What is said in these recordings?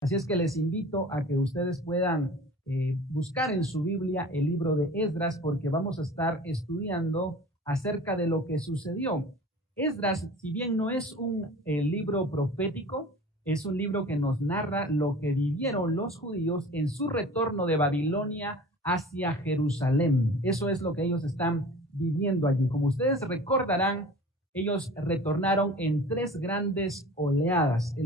Así es que les invito a que ustedes puedan buscar en su Biblia el libro de Esdras, porque vamos a estar estudiando acerca de lo que sucedió. Esdras, si bien no es un libro profético, es un libro que nos narra lo que vivieron los judíos en su retorno de Babilonia hacia Jerusalén. Eso es lo que ellos están viviendo allí. Como ustedes recordarán, ellos retornaron en tres grandes oleadas.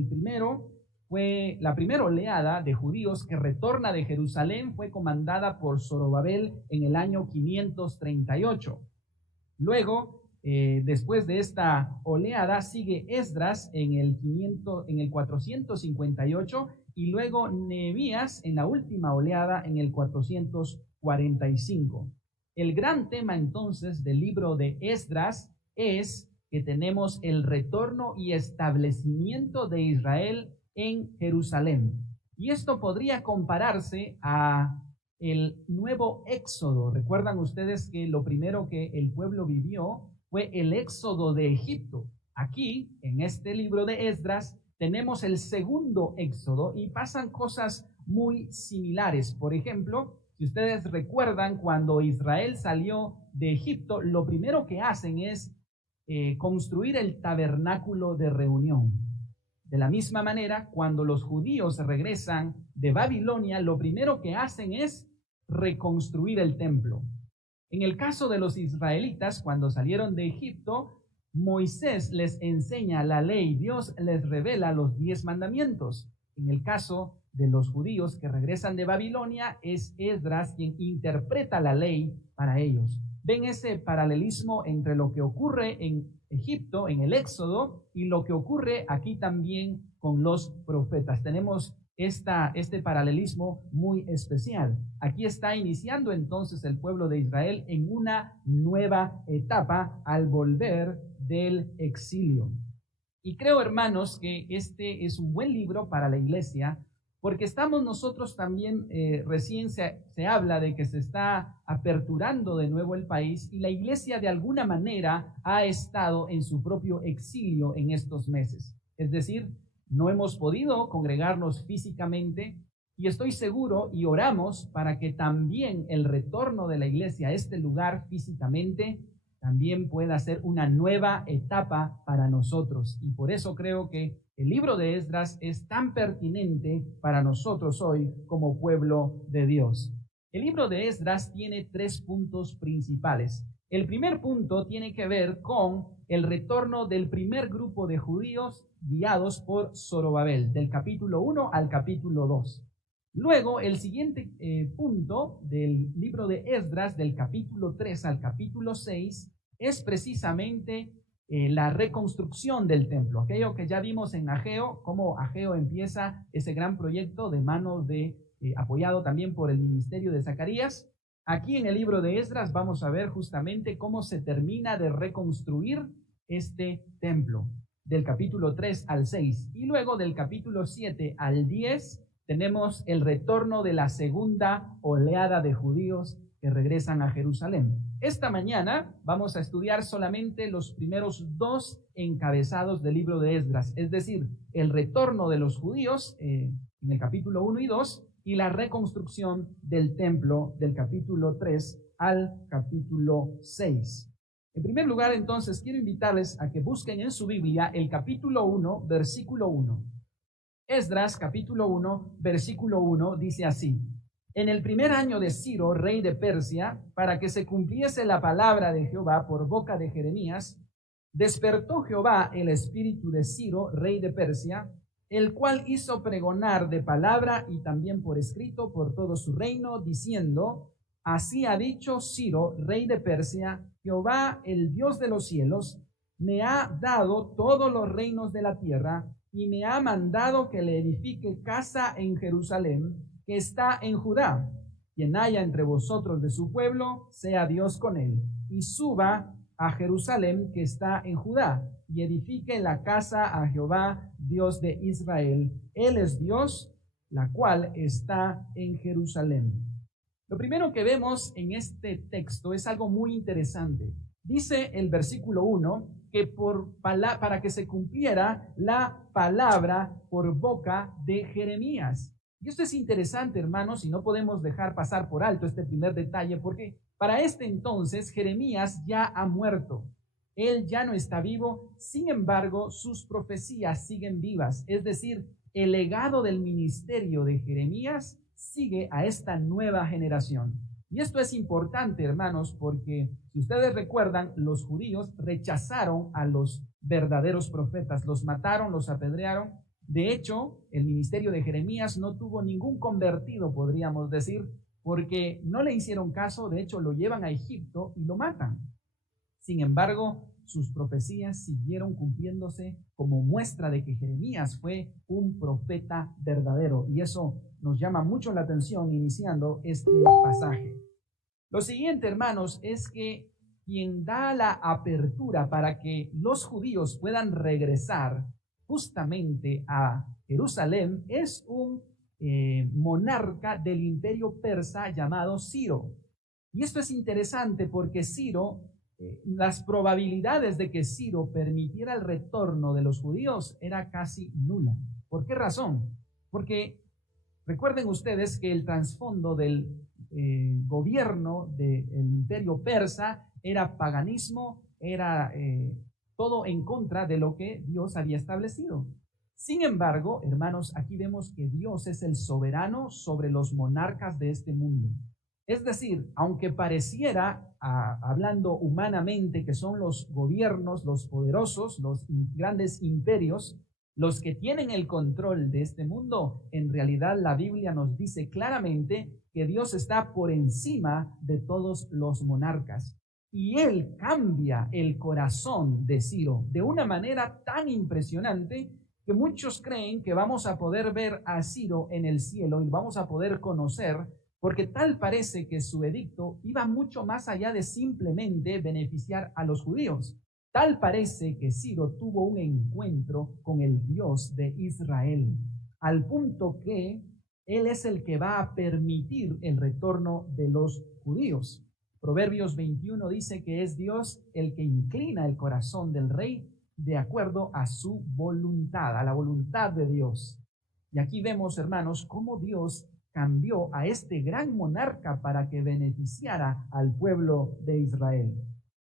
La primera oleada de judíos que retorna de Jerusalén fue comandada por Zorobabel en el año 538. Luego, después de esta oleada, sigue Esdras en el 458 y luego Nehemías en la última oleada en el 445. El gran tema entonces del libro de Esdras es que tenemos el retorno y establecimiento de Israel en Jerusalén. Y esto podría compararse a el nuevo éxodo. Recuerdan ustedes que lo primero que el pueblo vivió fue el éxodo de Egipto. Aquí, en este libro de Esdras, tenemos el segundo éxodo y pasan cosas muy similares. Por ejemplo, si ustedes recuerdan, cuando Israel salió de Egipto, lo primero que hacen es construir el tabernáculo de reunión. De la misma manera, cuando los judíos regresan de Babilonia, lo primero que hacen es reconstruir el templo. En el caso de los israelitas, cuando salieron de Egipto, Moisés les enseña la ley, Dios les revela los 10 mandamientos. En el caso de los judíos que regresan de Babilonia, es Esdras quien interpreta la ley para ellos. ¿Ven ese paralelismo entre lo que ocurre en Egipto, en el Éxodo, y lo que ocurre aquí también con los profetas? Tenemos este paralelismo muy especial. Aquí está iniciando entonces el pueblo de Israel en una nueva etapa al volver del exilio. Y creo, hermanos, que este es un buen libro para la iglesia, porque estamos nosotros también, recién se habla de que se está aperturando de nuevo el país y la iglesia de alguna manera ha estado en su propio exilio en estos meses. Es decir, no hemos podido congregarnos físicamente y estoy seguro y oramos para que también el retorno de la iglesia a este lugar físicamente también pueda ser una nueva etapa para nosotros. Y por eso creo que el libro de Esdras es tan pertinente para nosotros hoy como pueblo de Dios. El libro de Esdras tiene 3 puntos principales. El primer punto tiene que ver con el retorno del primer grupo de judíos guiados por Zorobabel, del capítulo 1 al capítulo 2. Luego, el siguiente punto del libro de Esdras, del capítulo 3 al capítulo 6, es precisamente la reconstrucción del templo. Aquello que ya vimos en Ageo, cómo Ageo empieza ese gran proyecto de manos apoyado también por el ministerio de Zacarías. Aquí en el libro de Esdras vamos a ver justamente cómo se termina de reconstruir este templo, del capítulo 3 al 6. Y luego del capítulo 7 al 10 tenemos el retorno de la segunda oleada de judíos que regresan a Jerusalén. Esta mañana vamos a estudiar solamente los primeros 2 encabezados del libro de Esdras, es decir, el retorno de los judíos en el capítulo 1 y 2 y la reconstrucción del templo del capítulo 3 al capítulo 6. En primer lugar, entonces, quiero invitarles a que busquen en su Biblia el capítulo 1, versículo 1. Esdras, capítulo 1, versículo 1, dice así: En el primer año de Ciro, rey de Persia, para que se cumpliese la palabra de Jehová por boca de Jeremías, despertó Jehová el espíritu de Ciro, rey de Persia, el cual hizo pregonar de palabra y también por escrito por todo su reino, diciendo: Así ha dicho Ciro, rey de Persia, Jehová, el Dios de los cielos, me ha dado todos los reinos de la tierra y me ha mandado que le edifique casa en Jerusalén, que está en Judá. Quien haya entre vosotros de su pueblo, sea Dios con él, y suba a Jerusalén, que está en Judá, y edifique la casa a Jehová, Dios de Israel. Él es Dios, la cual está en Jerusalén. Lo primero que vemos en este texto es algo muy interesante. Dice el versículo 1 que para que se cumpliera la palabra por boca de Jeremías. Y esto es interesante, hermanos, y no podemos dejar pasar por alto este primer detalle, porque para este entonces Jeremías ya ha muerto. Él ya no está vivo, sin embargo, sus profecías siguen vivas. Es decir, el legado del ministerio de Jeremías sigue a esta nueva generación. Y esto es importante, hermanos, porque si ustedes recuerdan, los judíos rechazaron a los verdaderos profetas, los mataron, los apedrearon. De hecho, el ministerio de Jeremías no tuvo ningún convertido, podríamos decir, porque no le hicieron caso. De hecho, lo llevan a Egipto y lo matan. Sin embargo, sus profecías siguieron cumpliéndose como muestra de que Jeremías fue un profeta verdadero. Y eso nos llama mucho la atención iniciando este pasaje. Lo siguiente, hermanos, es que quien da la apertura para que los judíos puedan regresar justamente a Jerusalén es un monarca del imperio persa llamado Ciro. Y esto es interesante porque Ciro, las probabilidades de que Ciro permitiera el retorno de los judíos era casi nula. ¿Por qué razón? Porque recuerden ustedes que el trasfondo del gobierno del imperio persa era paganismo, era todo en contra de lo que Dios había establecido. Sin embargo, hermanos, aquí vemos que Dios es el soberano sobre los monarcas de este mundo. Es decir, aunque pareciera, hablando humanamente, que son los gobiernos, los poderosos, los grandes imperios, los que tienen el control de este mundo, en realidad la Biblia nos dice claramente que Dios está por encima de todos los monarcas. Y Él cambia el corazón de Ciro de una manera tan impresionante que muchos creen que vamos a poder ver a Ciro en el cielo y vamos a poder conocer, porque tal parece que su edicto iba mucho más allá de simplemente beneficiar a los judíos. Tal parece que Ciro tuvo un encuentro con el Dios de Israel, al punto que Él es el que va a permitir el retorno de los judíos. Proverbios 21 dice que es Dios el que inclina el corazón del rey de acuerdo a su voluntad, a la voluntad de Dios. Y aquí vemos, hermanos, cómo Dios cambió a este gran monarca para que beneficiara al pueblo de Israel.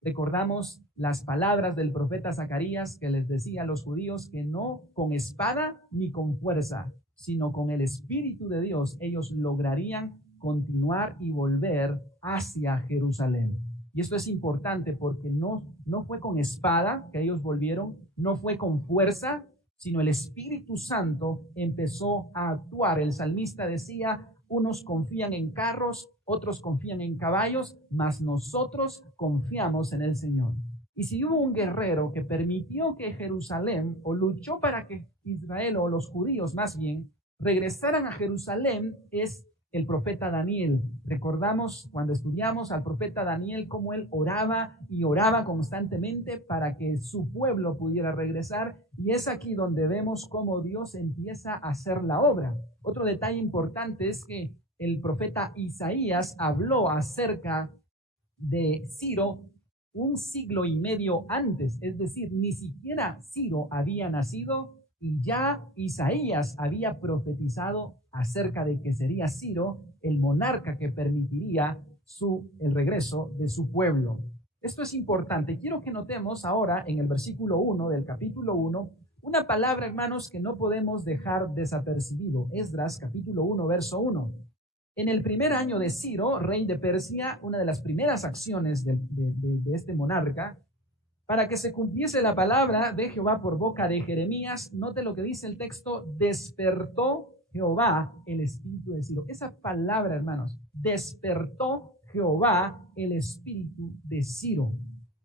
Recordamos las palabras del profeta Zacarías que les decía a los judíos que no con espada ni con fuerza, sino con el Espíritu de Dios ellos lograrían continuar y volver hacia Jerusalén. Y esto es importante porque no fue con espada que ellos volvieron, no fue con fuerza, sino el Espíritu Santo empezó a actuar. El salmista decía, unos confían en carros, otros confían en caballos, mas nosotros confiamos en el Señor. Y si hubo un guerrero que permitió que Jerusalén, o luchó para que Israel, o los judíos más bien, regresaran a Jerusalén, es el profeta Daniel. Recordamos cuando estudiamos al profeta Daniel cómo él oraba y oraba constantemente para que su pueblo pudiera regresar, y es aquí donde vemos cómo Dios empieza a hacer la obra. Otro detalle importante es que el profeta Isaías habló acerca de Ciro un siglo y medio antes, es decir, ni siquiera Ciro había nacido y ya Isaías había profetizado acerca de que sería Ciro el monarca que permitiría el regreso de su pueblo. Esto es importante. Quiero que notemos ahora en el versículo 1 del capítulo 1 una palabra, hermanos, que no podemos dejar desapercibido. Esdras, capítulo 1, verso 1. En el primer año de Ciro, rey de Persia, una de las primeras acciones de este monarca, para que se cumpliese la palabra de Jehová por boca de Jeremías, note lo que dice el texto, despertó Jehová el espíritu de Ciro. Esa palabra, hermanos, despertó Jehová el espíritu de Ciro.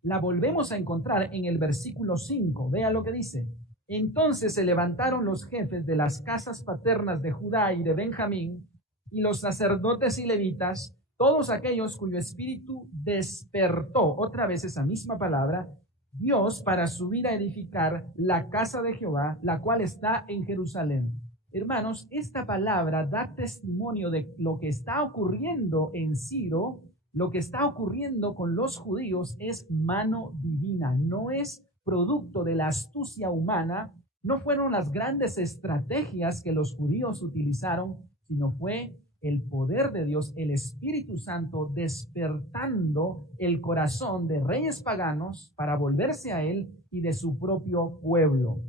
La volvemos a encontrar en el versículo 5. Vea lo que dice. Entonces se levantaron los jefes de las casas paternas de Judá y de Benjamín, y los sacerdotes y levitas, todos aquellos cuyo espíritu despertó, otra vez esa misma palabra, Dios, para subir a edificar la casa de Jehová, la cual está en Jerusalén. Hermanos, esta palabra da testimonio de lo que está ocurriendo en Ciro, lo que está ocurriendo con los judíos es mano divina, no es producto de la astucia humana, no fueron las grandes estrategias que los judíos utilizaron, sino fue el poder de Dios, el Espíritu Santo, despertando el corazón de reyes paganos para volverse a Él y de su propio pueblo.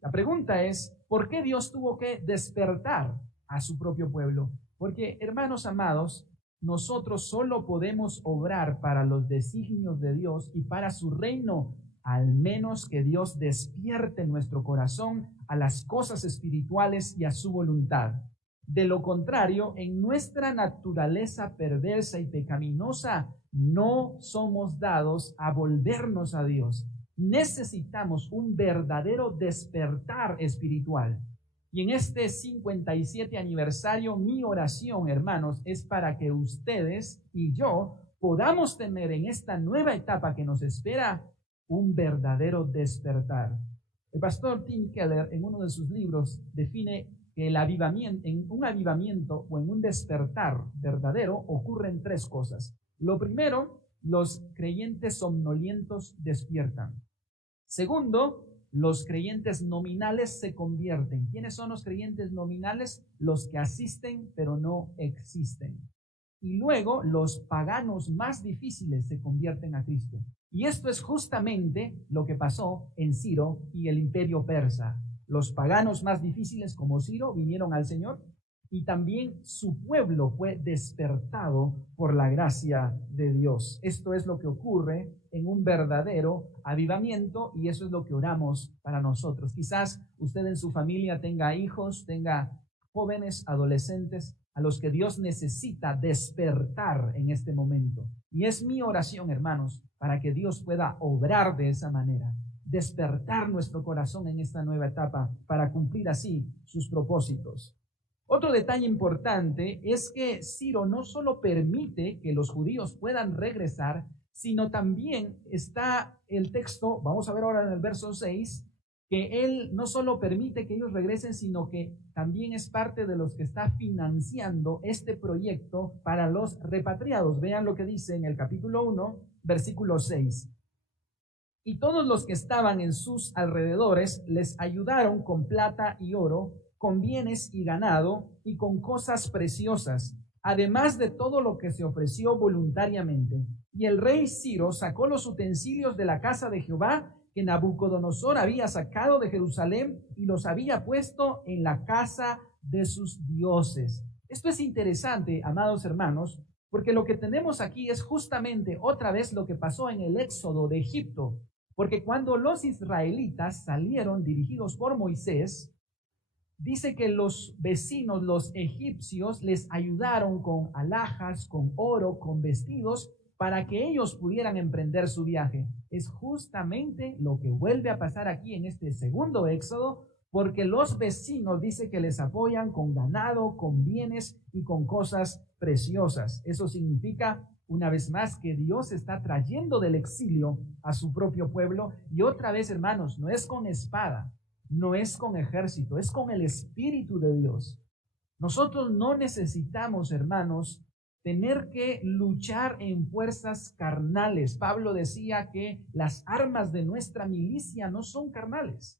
La pregunta es, ¿por qué Dios tuvo que despertar a su propio pueblo? Porque, hermanos amados, nosotros solo podemos obrar para los designios de Dios y para su reino, al menos que Dios despierte nuestro corazón a las cosas espirituales y a su voluntad. De lo contrario, en nuestra naturaleza perversa y pecaminosa, no somos dados a volvernos a Dios. Necesitamos un verdadero despertar espiritual. Y en este 57 aniversario, mi oración, hermanos, es para que ustedes y yo podamos tener en esta nueva etapa que nos espera un verdadero despertar. El pastor Tim Keller, en uno de sus libros, define que el avivamiento, en un avivamiento o en un despertar verdadero ocurren tres cosas. Lo primero, los creyentes somnolientos despiertan. Segundo, los creyentes nominales se convierten. ¿Quiénes son los creyentes nominales? Los que asisten pero no existen. Y luego los paganos más difíciles se convierten a Cristo. Y esto es justamente lo que pasó en Ciro y el imperio persa. Los paganos más difíciles como Ciro vinieron al Señor y también su pueblo fue despertado por la gracia de Dios. Esto es lo que ocurre en un verdadero avivamiento y eso es lo que oramos para nosotros. Quizás usted en su familia tenga hijos, tenga jóvenes, adolescentes, a los que Dios necesita despertar en este momento. Y es mi oración, hermanos, para que Dios pueda obrar de esa manera, despertar nuestro corazón en esta nueva etapa para cumplir así sus propósitos. Otro detalle importante es que Ciro no solo permite que los judíos puedan regresar, sino también está el texto, vamos a ver ahora en el verso 6, que él no solo permite que ellos regresen, sino que también es parte de los que está financiando este proyecto para los repatriados. Vean lo que dice en el capítulo 1, versículo 6. Y todos los que estaban en sus alrededores les ayudaron con plata y oro, con bienes y ganado y con cosas preciosas, además de todo lo que se ofreció voluntariamente. Y el rey Ciro sacó los utensilios de la casa de Jehová que Nabucodonosor había sacado de Jerusalén y los había puesto en la casa de sus dioses. Esto es interesante, amados hermanos, porque lo que tenemos aquí es justamente otra vez lo que pasó en el éxodo de Egipto, porque cuando los israelitas salieron dirigidos por Moisés, dice que los vecinos, los egipcios, les ayudaron con alhajas, con oro, con vestidos, para que ellos pudieran emprender su viaje. Es justamente lo que vuelve a pasar aquí en este segundo éxodo, porque los vecinos dice que les apoyan con ganado, con bienes y con cosas preciosas. Eso significa, una vez más, que Dios está trayendo del exilio a su propio pueblo. Y otra vez, hermanos, no es con espada, no es con ejército, es con el Espíritu de Dios. Nosotros no necesitamos, hermanos, tener que luchar en fuerzas carnales. Pablo decía que las armas de nuestra milicia no son carnales,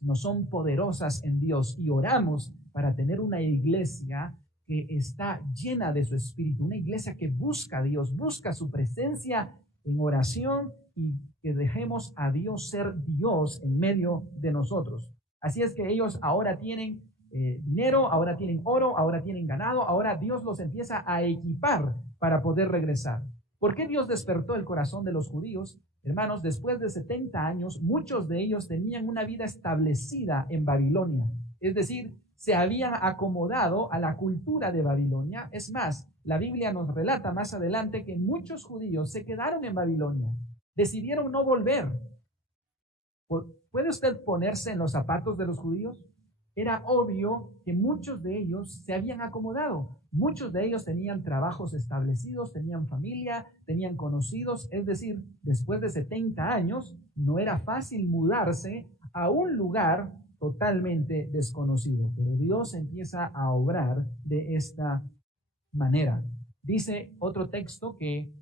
sino son poderosas en Dios. Y oramos para tener una iglesia que está llena de su Espíritu, una iglesia que busca a Dios, busca su presencia en oración y que dejemos a Dios ser Dios en medio de nosotros. Así es que ellos ahora tienen dinero, ahora tienen oro, ahora tienen ganado, ahora Dios los empieza a equipar para poder regresar. ¿Por qué Dios despertó el corazón de los judíos? Hermanos, después de 70 años, muchos de ellos tenían una vida establecida en Babilonia, es decir, se habían acomodado a la cultura de Babilonia. Es más, la Biblia nos relata más adelante que muchos judíos se quedaron en Babilonia, decidieron no volver. ¿Puede usted ponerse en los zapatos de los judíos? Era obvio que muchos de ellos se habían acomodado. Muchos de ellos tenían trabajos establecidos, tenían familia, tenían conocidos. Es decir, después de 70 años, no era fácil mudarse a un lugar totalmente desconocido. Pero Dios empieza a obrar de esta manera. Dice otro texto que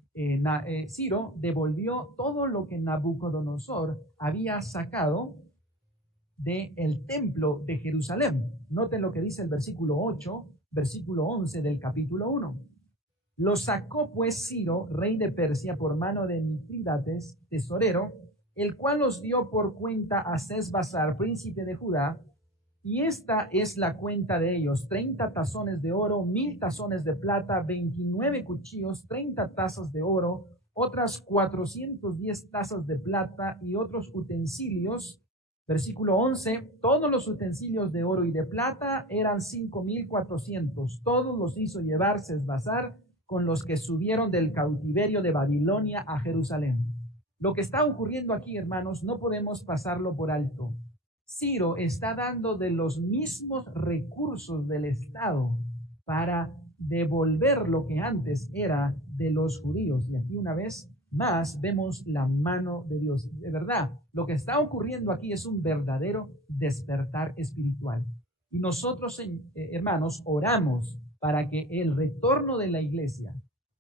Ciro devolvió todo lo que Nabucodonosor había sacado del templo de Jerusalén. Noten lo que dice el versículo 8, versículo 11 del capítulo 1. Lo sacó pues Ciro, rey de Persia, por mano de Mitrídates, tesorero, el cual los dio por cuenta a Sesbazar, príncipe de Judá, y esta es la cuenta de ellos: 30 tazones de oro, 1000 tazones de plata, 29 cuchillos, 30 tazas de oro, otras 410 tazas de plata y otros utensilios. Versículo 11, todos los utensilios de oro y de plata eran 5400, todos los hizo llevar Sesbazar con los que subieron del cautiverio de Babilonia a Jerusalén. Lo que está ocurriendo aquí, hermanos, no podemos pasarlo por alto. Ciro está dando de los mismos recursos del Estado para devolver lo que antes era de los judíos. Y aquí una vez más vemos la mano de Dios. De verdad, lo que está ocurriendo aquí es un verdadero despertar espiritual. Y nosotros, hermanos, oramos para que el retorno de la iglesia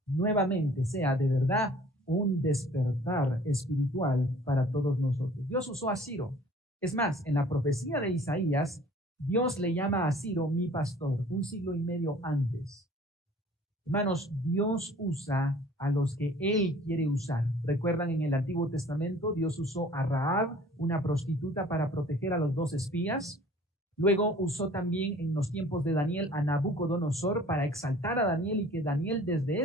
nuevamente sea de verdad un despertar espiritual para todos nosotros. Dios usó a Ciro. Es más, en la profecía de Isaías, Dios le llama a Ciro mi pastor, un siglo y medio antes. Hermanos, Dios usa a los que Él quiere usar. ¿Recuerdan en el Antiguo Testamento? Dios usó a Rahab, una prostituta, para proteger a los 2 espías. Luego usó también en los tiempos de Daniel a Nabucodonosor para exaltar a Daniel y que Daniel desde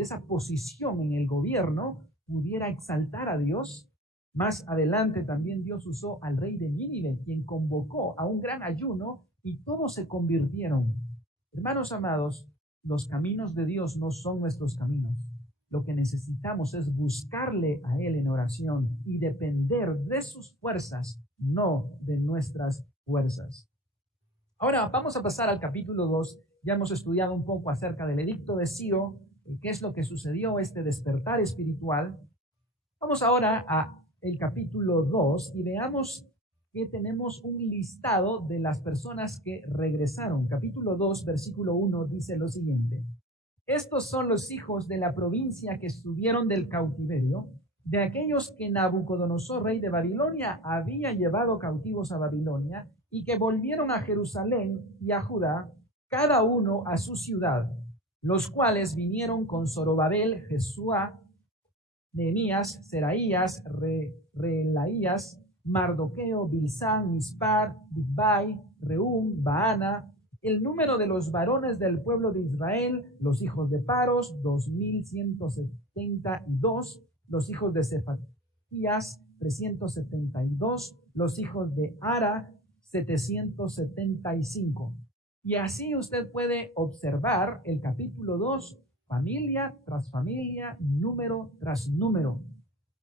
esa posición en el gobierno pudiera exaltar a Dios. Más adelante también Dios usó al rey de Nínive, quien convocó a un gran ayuno y todos se convirtieron. Hermanos amados, los caminos de Dios no son nuestros caminos. Lo que necesitamos es buscarle a Él en oración y depender de sus fuerzas, no de nuestras fuerzas. Ahora vamos a pasar al capítulo 2. Ya hemos estudiado un poco acerca del edicto de Ciro, qué es lo que sucedió, este despertar espiritual. Vamos ahora a el capítulo 2 y veamos que tenemos un listado de las personas que regresaron. Capítulo 2, versículo 1 dice lo siguiente: estos son los hijos de la provincia que subieron del cautiverio, de aquellos que Nabucodonosor, rey de Babilonia, había llevado cautivos a Babilonia, y que volvieron a Jerusalén y a Judá, cada uno a su ciudad, los cuales vinieron con Zorobabel, Jesúa, Nehemías, Seraías, Reelaías, Mardoqueo, Bilsán, Mispar, Bigbai, Reum, Baana. El número de los varones del pueblo de Israel, los hijos de Paros, 2172, los hijos de Cefatías, 372, los hijos de Ara, 775. Y así usted puede observar el capítulo 2, familia tras familia, número tras número.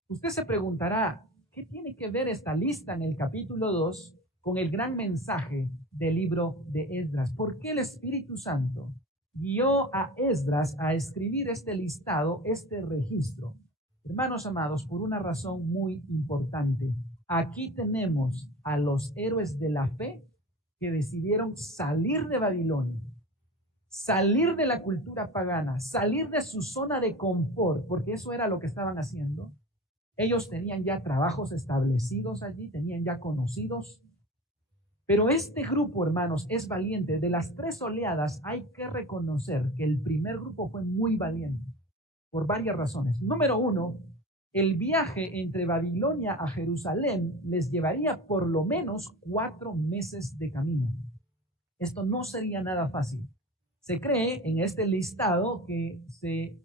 Usted se preguntará, ¿qué tiene que ver esta lista en el capítulo 2 con el gran mensaje del libro de Esdras? ¿Por qué el Espíritu Santo guió a Esdras a escribir este listado, este registro? Hermanos amados, por una razón muy importante. Aquí tenemos a los héroes de la fe que decidieron salir de Babilonia, salir de la cultura pagana, salir de su zona de confort, porque eso era lo que estaban haciendo. Ellos tenían ya trabajos establecidos allí, tenían ya conocidos. Pero este grupo, hermanos, es valiente. De las 3 oleadas hay que reconocer que el primer grupo fue muy valiente por varias razones. Número 1, el viaje entre Babilonia a Jerusalén les llevaría por lo menos 4 meses de camino. Esto no sería nada fácil. Se cree en este listado que se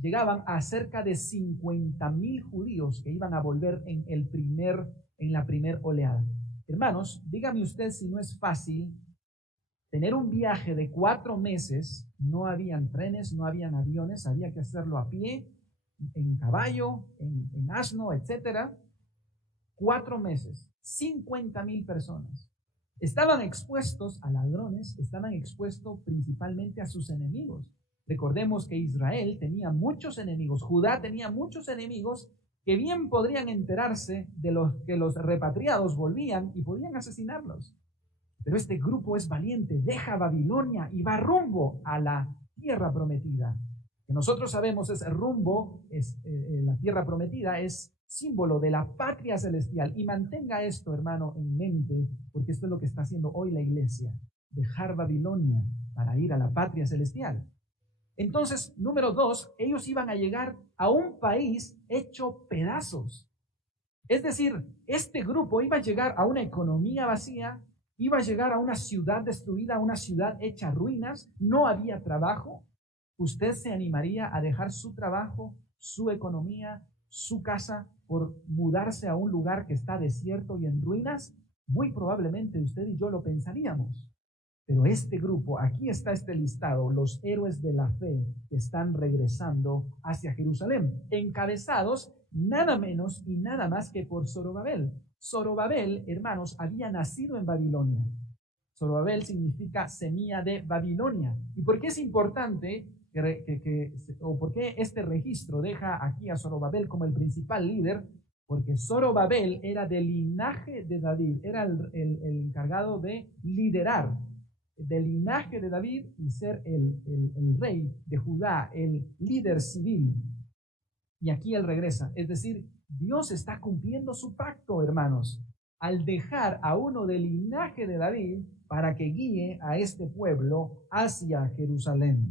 llegaban a cerca de 50,000 judíos que iban a volver en la primera oleada. Hermanos, dígame usted si no es fácil tener un viaje de 4 meses. No habían trenes, no habían aviones, había que hacerlo a pie, en caballo, en asno, etcétera. 4 meses, 50,000 personas. Estaban expuestos a ladrones, estaban expuestos principalmente a sus enemigos. Recordemos que Israel tenía muchos enemigos, Judá tenía muchos enemigos que bien podrían enterarse de los que los repatriados volvían y podían asesinarlos. Pero este grupo es valiente, deja Babilonia y va rumbo a la tierra prometida. que nosotros sabemos es rumbo, la tierra prometida, es símbolo de la patria celestial. Y mantenga esto, hermano, en mente, porque esto es lo que está haciendo hoy la iglesia, dejar Babilonia para ir a la patria celestial. Entonces, número 2, ellos iban a llegar a un país hecho pedazos. Es decir, este grupo iba a llegar a una economía vacía, iba a llegar a una ciudad destruida, a una ciudad hecha ruinas, no había trabajo. ¿Usted se animaría a dejar su trabajo, su economía, su casa por mudarse a un lugar que está desierto y en ruinas? Muy probablemente usted y yo lo pensaríamos. Pero este grupo, aquí está este listado, los héroes de la fe que están regresando hacia Jerusalén, encabezados nada menos y nada más que por Zorobabel. Zorobabel, hermanos, había nacido en Babilonia. Zorobabel significa semilla de Babilonia. ¿Y por qué es importante o por qué este registro deja aquí a Zorobabel como el principal líder? Porque Zorobabel era del linaje de David, era el encargado de liderar del linaje de David y ser el rey de Judá, el líder civil. Y aquí él regresa. Es decir, Dios está cumpliendo su pacto, hermanos, al dejar a uno del linaje de David para que guíe a este pueblo hacia Jerusalén.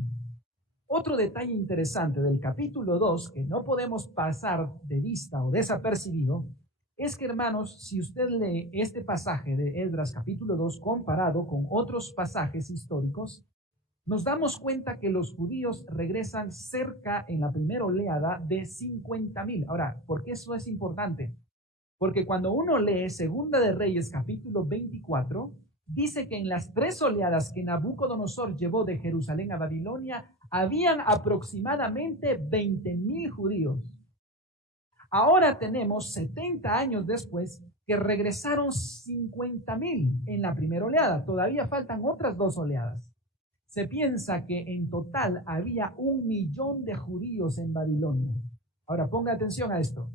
Otro detalle interesante del capítulo 2 que no podemos pasar de vista o desapercibido es que, hermanos, si usted lee este pasaje de Esdras capítulo 2 comparado con otros pasajes históricos, nos damos cuenta que los judíos regresan cerca en la primera oleada de 50,000. Ahora, ¿por qué eso es importante? Porque cuando uno lee Segunda de Reyes capítulo 24, dice que en las 3 oleadas que Nabucodonosor llevó de Jerusalén a Babilonia, habían aproximadamente 20,000 judíos. Ahora tenemos 70 años después que regresaron 50,000 en la primera oleada. Todavía faltan otras 2 oleadas. Se piensa que en total había 1,000,000 de judíos en Babilonia. Ahora ponga atención a esto.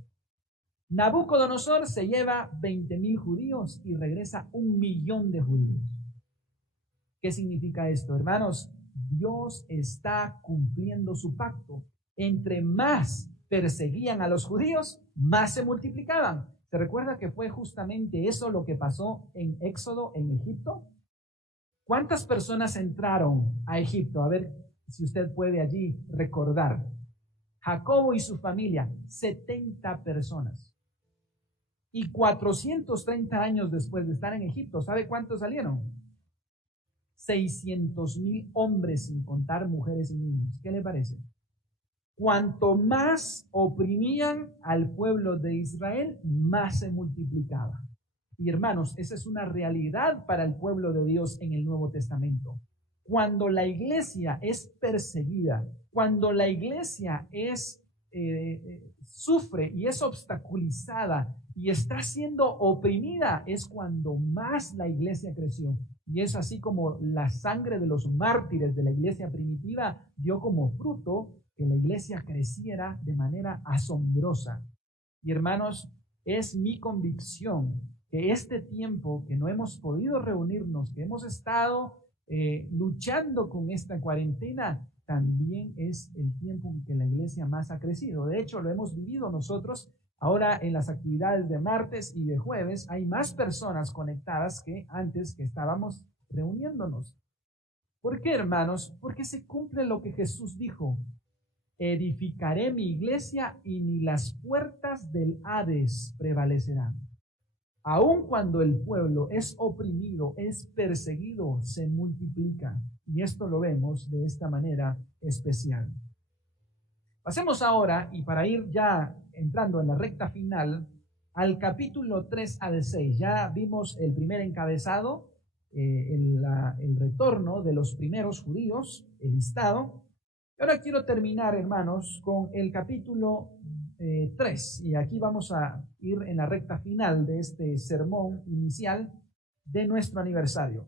Nabucodonosor se lleva 20,000 judíos y regresa 1,000,000 de judíos. ¿Qué significa esto, hermanos? Dios está cumpliendo su pacto. Entre más perseguían a los judíos, más se multiplicaban. ¿Se recuerda que fue justamente eso lo que pasó en Éxodo, en Egipto? ¿Cuántas personas entraron a Egipto? A ver si usted puede allí recordar. Jacobo y su familia, 70 personas. Y 430 años después de estar en Egipto, ¿sabe cuántos salieron? 600,000 hombres, sin contar mujeres y niños. ¿Qué le parece? Cuanto más oprimían al pueblo de Israel, más se multiplicaba. Y hermanos, esa es una realidad para el pueblo de Dios en el Nuevo Testamento. Cuando la iglesia es perseguida, cuando la iglesia sufre y es obstaculizada y está siendo oprimida, es cuando más la iglesia creció. Y es así como la sangre de los mártires de la iglesia primitiva dio como fruto que la iglesia creciera de manera asombrosa. Y hermanos, es mi convicción que este tiempo que no hemos podido reunirnos, que hemos estado luchando con esta cuarentena, también es el tiempo en que la iglesia más ha crecido. De hecho, lo hemos vivido nosotros. Ahora en las actividades de martes y de jueves hay más personas conectadas que antes que estábamos reuniéndonos. ¿Por qué, hermanos? Porque se cumple lo que Jesús dijo. Edificaré mi iglesia y ni las puertas del Hades prevalecerán. Aun cuando el pueblo es oprimido, es perseguido, se multiplica. Y esto lo vemos de esta manera especial. Pasemos ahora, y para ir ya entrando en la recta final, al capítulo 3 al 6. Ya vimos el primer encabezado, el retorno de los primeros judíos, el listado. Ahora quiero terminar, hermanos, con el capítulo 3. Y aquí vamos a ir en la recta final de este sermón inicial de nuestro aniversario.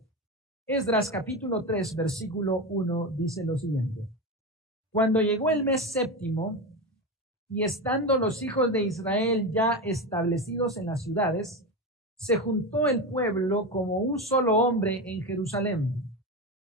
Esdras capítulo 3, versículo 1 dice lo siguiente. Cuando llegó el mes séptimo, y estando los hijos de Israel ya establecidos en las ciudades, se juntó el pueblo como un solo hombre en Jerusalén.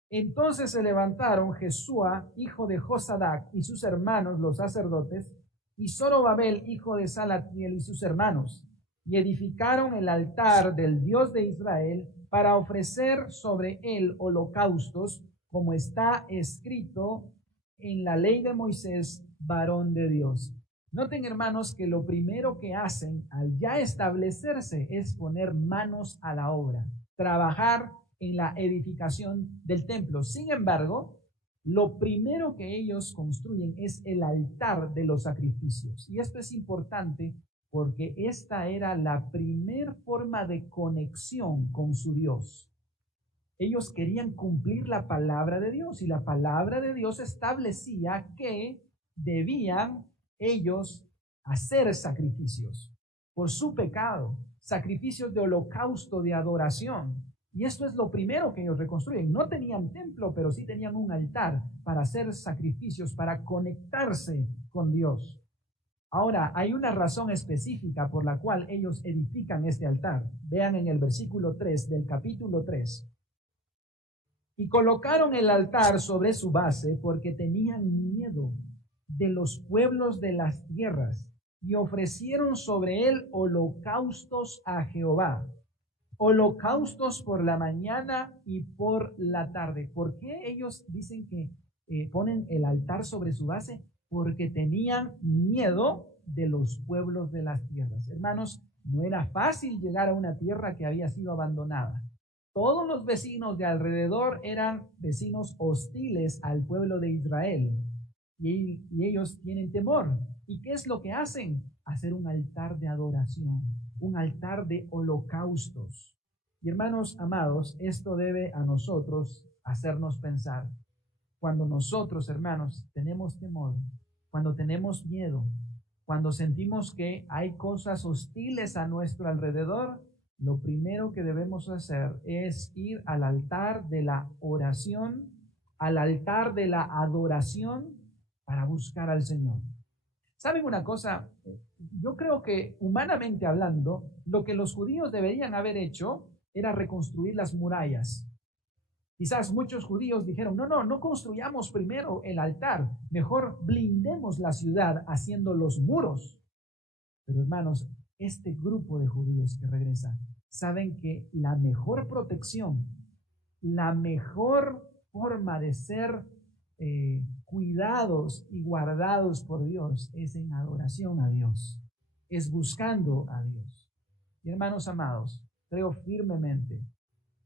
Entonces se levantaron Jesúa, hijo de Josadac, y sus hermanos, los sacerdotes, y Zorobabel, hijo de Salatiel, y sus hermanos, y edificaron el altar del Dios de Israel para ofrecer sobre él holocaustos, como está escrito en la ley de Moisés, varón de Dios. Noten, hermanos, que lo primero que hacen al ya establecerse es poner manos a la obra, trabajar en la edificación del templo. Sin embargo, lo primero que ellos construyen es el altar de los sacrificios. Y esto es importante porque esta era la primer forma de conexión con su Dios. Ellos querían cumplir la palabra de Dios y la palabra de Dios establecía que debían ellos hacer sacrificios por su pecado, sacrificios de holocausto, de adoración. Y esto es lo primero que ellos reconstruyen. No tenían templo, pero sí tenían un altar para hacer sacrificios, para conectarse con Dios. Ahora, hay una razón específica por la cual ellos edifican este altar. Vean en el versículo 3 del capítulo 3. Y colocaron el altar sobre su base porque tenían miedo de los pueblos de las tierras y ofrecieron sobre él holocaustos a Jehová. Holocaustos por la mañana y por la tarde. ¿Por qué ellos dicen que ponen el altar sobre su base? Porque tenían miedo de los pueblos de las tierras. Hermanos, no era fácil llegar a una tierra que había sido abandonada. Todos los vecinos de alrededor eran vecinos hostiles al pueblo de Israel. Y ellos tienen temor. ¿Y qué es lo que hacen? Hacer un altar de adoración, un altar de holocaustos. Y hermanos amados, esto debe a nosotros hacernos pensar. Cuando nosotros, hermanos, tenemos temor, cuando tenemos miedo, cuando sentimos que hay cosas hostiles a nuestro alrededor, lo primero que debemos hacer es ir al altar de la oración, al altar de la adoración para buscar al Señor. ¿Saben una cosa? Yo creo que humanamente hablando, lo que los judíos deberían haber hecho era reconstruir las murallas. Quizás muchos judíos dijeron, no construyamos primero el altar, mejor blindemos la ciudad haciendo los muros. Pero hermanos, este grupo de judíos que regresa, saben que la mejor protección, la mejor forma de ser cuidados y guardados por Dios es en adoración a Dios, es buscando a Dios. Y hermanos amados, creo firmemente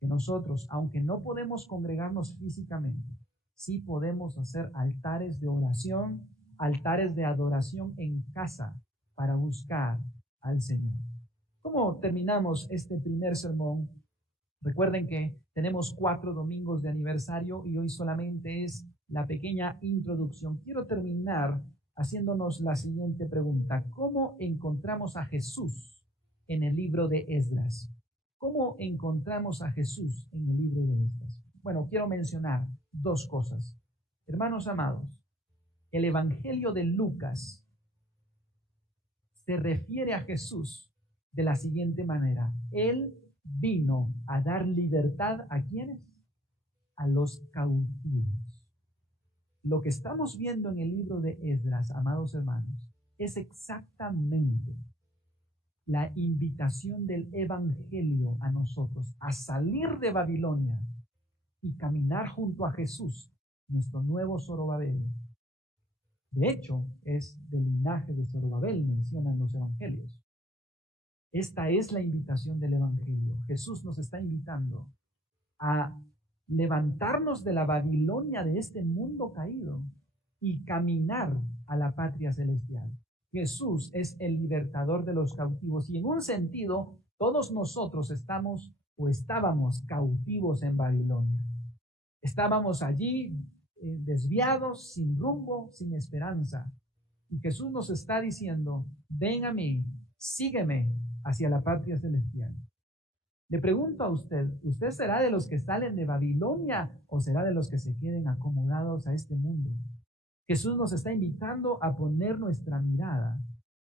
que nosotros, aunque no podemos congregarnos físicamente, sí podemos hacer altares de oración, altares de adoración en casa para buscar al Señor. ¿Cómo terminamos este primer sermón? Recuerden que tenemos 4 domingos de aniversario y hoy solamente es la pequeña introducción. Quiero terminar haciéndonos la siguiente pregunta. ¿Cómo encontramos a Jesús en el libro de Esdras? ¿Cómo encontramos a Jesús en el libro de Esdras? Bueno, quiero mencionar 2 cosas. Hermanos amados, el Evangelio de Lucas se refiere a Jesús de la siguiente manera. Él vino a dar libertad ¿a quiénes? A los cautivos. Lo que estamos viendo en el libro de Esdras, amados hermanos, es exactamente la invitación del Evangelio a nosotros a salir de Babilonia y caminar junto a Jesús, nuestro nuevo Zorobabel. De hecho, es del linaje de Zorobabel, mencionan los evangelios. Esta es la invitación del Evangelio. Jesús nos está invitando a levantarnos de la Babilonia, de este mundo caído, y caminar a la patria celestial. Jesús es el libertador de los cautivos, y en un sentido, todos nosotros estamos o estábamos cautivos en Babilonia. Estábamos allí desviados, sin rumbo, sin esperanza. Y Jesús nos está diciendo, ven a mí, sígueme hacia la patria celestial. Le pregunto a usted, ¿usted será de los que salen de Babilonia o será de los que se queden acomodados a este mundo? Jesús nos está invitando a poner nuestra mirada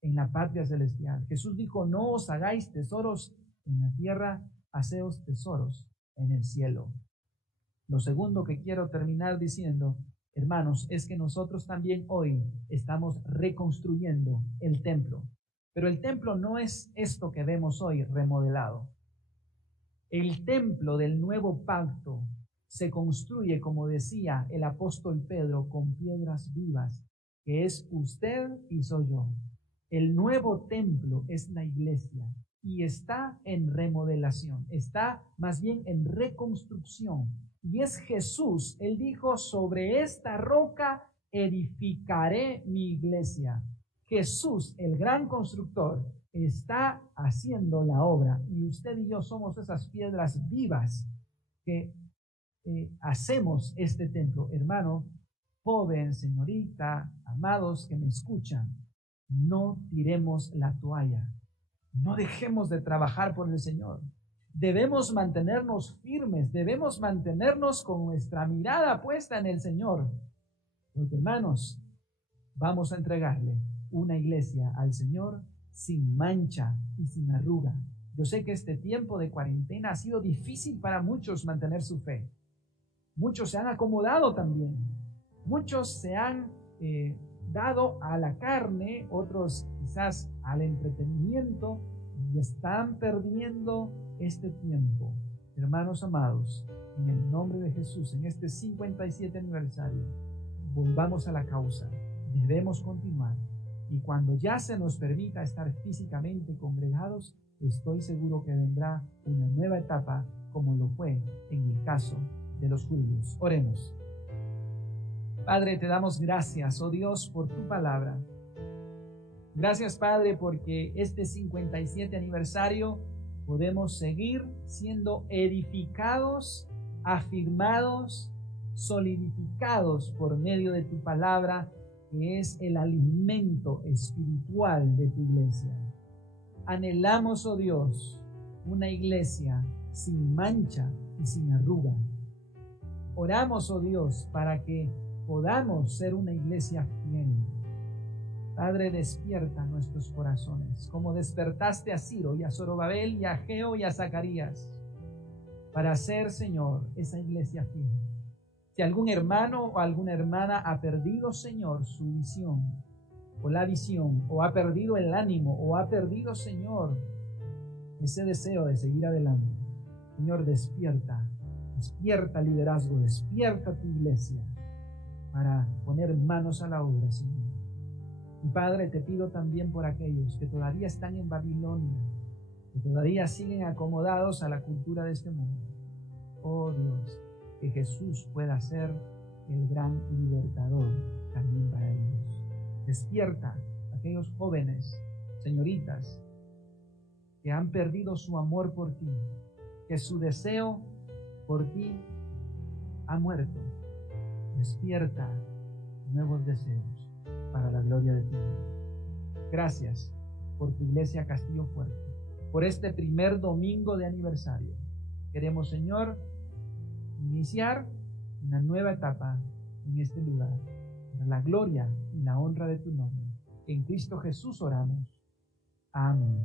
en la patria celestial. Jesús dijo, no os hagáis tesoros en la tierra, haceos tesoros en el cielo. Lo segundo que quiero terminar diciendo, hermanos, es que nosotros también hoy estamos reconstruyendo el templo. Pero el templo no es esto que vemos hoy remodelado. El templo del nuevo pacto se construye, como decía el apóstol Pedro, con piedras vivas, que es usted y soy yo. El nuevo templo es la iglesia y está en remodelación, está más bien en reconstrucción. Y es Jesús, él dijo, sobre esta roca edificaré mi iglesia. Jesús, el gran constructor, está haciendo la obra y usted y yo somos esas piedras vivas que hacemos este templo. Hermano, joven, señorita, amados que me escuchan, no tiremos la toalla, no dejemos de trabajar por el Señor. Debemos mantenernos firmes, debemos mantenernos con nuestra mirada puesta en el Señor. Porque, hermanos, vamos a entregarle una iglesia al Señor sin mancha y sin arruga. Yo sé que este tiempo de cuarentena ha sido difícil para muchos mantener su fe. Muchos se han acomodado también. Muchos se han dado a la carne, otros quizás al entretenimiento, y están perdiendo este tiempo. Hermanos amados, en el nombre de Jesús, en este 57 aniversario, volvamos a la causa. Debemos continuar. Y cuando ya se nos permita estar físicamente congregados, estoy seguro que vendrá una nueva etapa, como lo fue en el caso de los judíos. Oremos. Padre, te damos gracias, oh Dios, por tu palabra. Gracias, Padre, porque este 57 aniversario podemos seguir siendo edificados, afirmados, solidificados por medio de tu palabra, que es el alimento espiritual de tu iglesia. Anhelamos, oh Dios, una iglesia sin mancha y sin arruga. Oramos, oh Dios, para que podamos ser una iglesia fiel. Padre, despierta nuestros corazones, como despertaste a Ciro y a Zorobabel y a Ageo y a Zacarías, para ser, Señor, esa iglesia fiel. Si algún hermano o alguna hermana ha perdido, Señor, su visión, o la visión, o ha perdido el ánimo, o ha perdido, Señor, ese deseo de seguir adelante, Señor, despierta liderazgo, despierta tu iglesia para poner manos a la obra, Señor. Y Padre, te pido también por aquellos que todavía están en Babilonia, que todavía siguen acomodados a la cultura de este mundo. Oh Dios, que Jesús pueda ser el gran libertador también para ellos. Despierta a aquellos jóvenes, señoritas, que han perdido su amor por ti, que su deseo por ti ha muerto. Despierta nuevos deseos para la gloria de tu nombre. Gracias por tu iglesia Castillo Fuerte, por este primer domingo de aniversario. Queremos, Señor, iniciar una nueva etapa en este lugar, para la gloria y la honra de tu nombre. En Cristo Jesús oramos. Amén.